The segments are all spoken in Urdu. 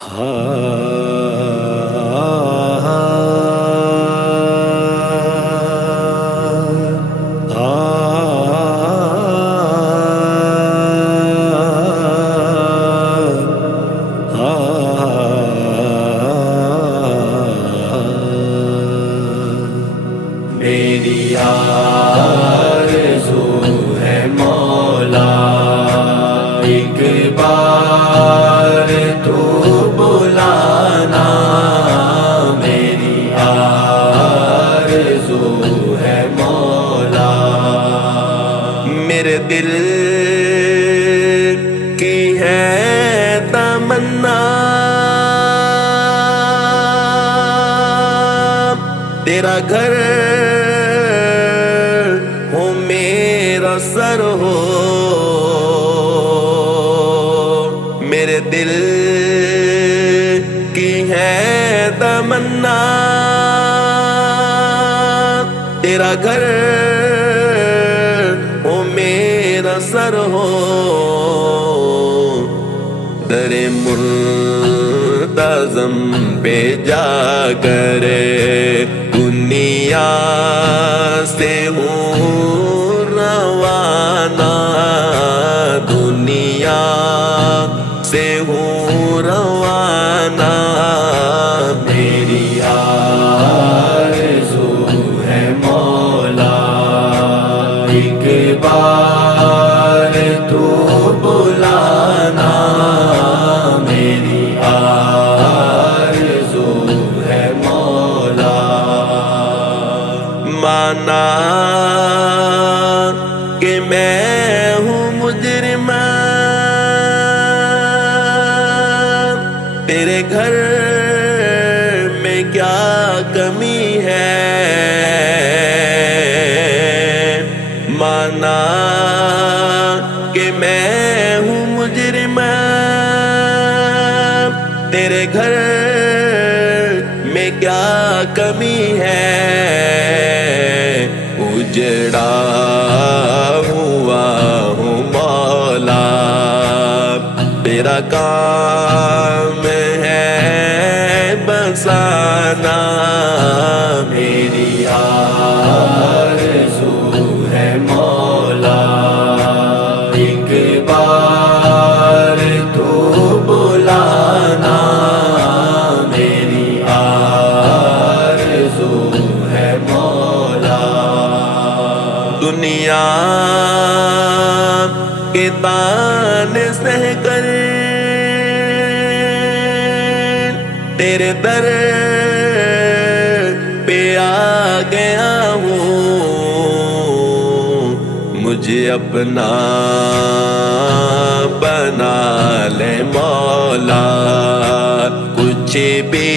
میری آرزو ہے مولا ایک بار تو بلانا، میری آرزو ہے مولا، میرے دل کی ہے تمنا تیرا گھر ہو میرا سر ہو، میرے دل کی ہے تمنا تیرا گھر ہو میرا سر ہو، در منتظم پہ جا کر دنیا سے ہوں روانہ، دنیا سے ہوں روانہ، میری آرزو ہے مولا ایک بار تو بلانا، میری آرزو ہے مولا، مانا کہ میں ہوں مجرم، تیرے گھر میں کیا کمی ہے، مانا کہ میں ہوں مجرم، تیرے گھر میں کیا کمی ہے، اجڑا ہوا ہوں مولا، تیرا کام ہے بسانا، میری آرزو ہے مولا ایک بار تو بلانا، میری آرزو ہے مولا، دنیا کے تان سہ کر تیرے در پہ آ گیا ہوں، مجھے اپنا بنا لے مولا، کچھ بھی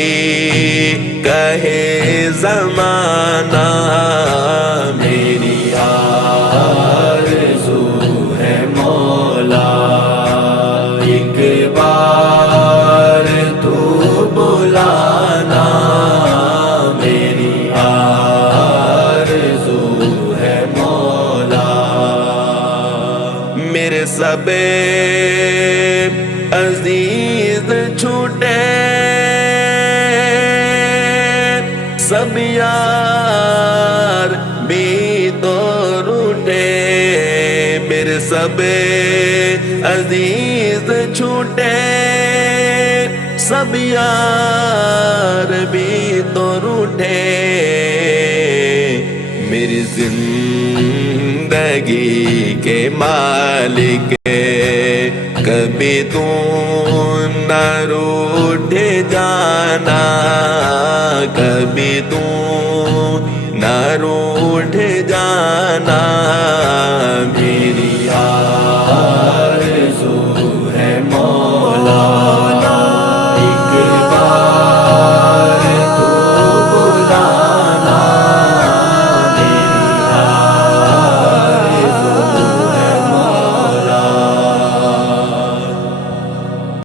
کہے زمانہ، میری آرزو ہے مولا ایک بار تو بلانا، میری آرزو ہے مولا، میرے سب عزیز چھوٹے سب یار بھی تو روٹے، میرے سب عزیز چھوٹے سب یار بھی تو روٹے، میری زندگی کے مالک کبھی تو نہ روٹھ جانا، کبھی تو نہ روٹھ جانا،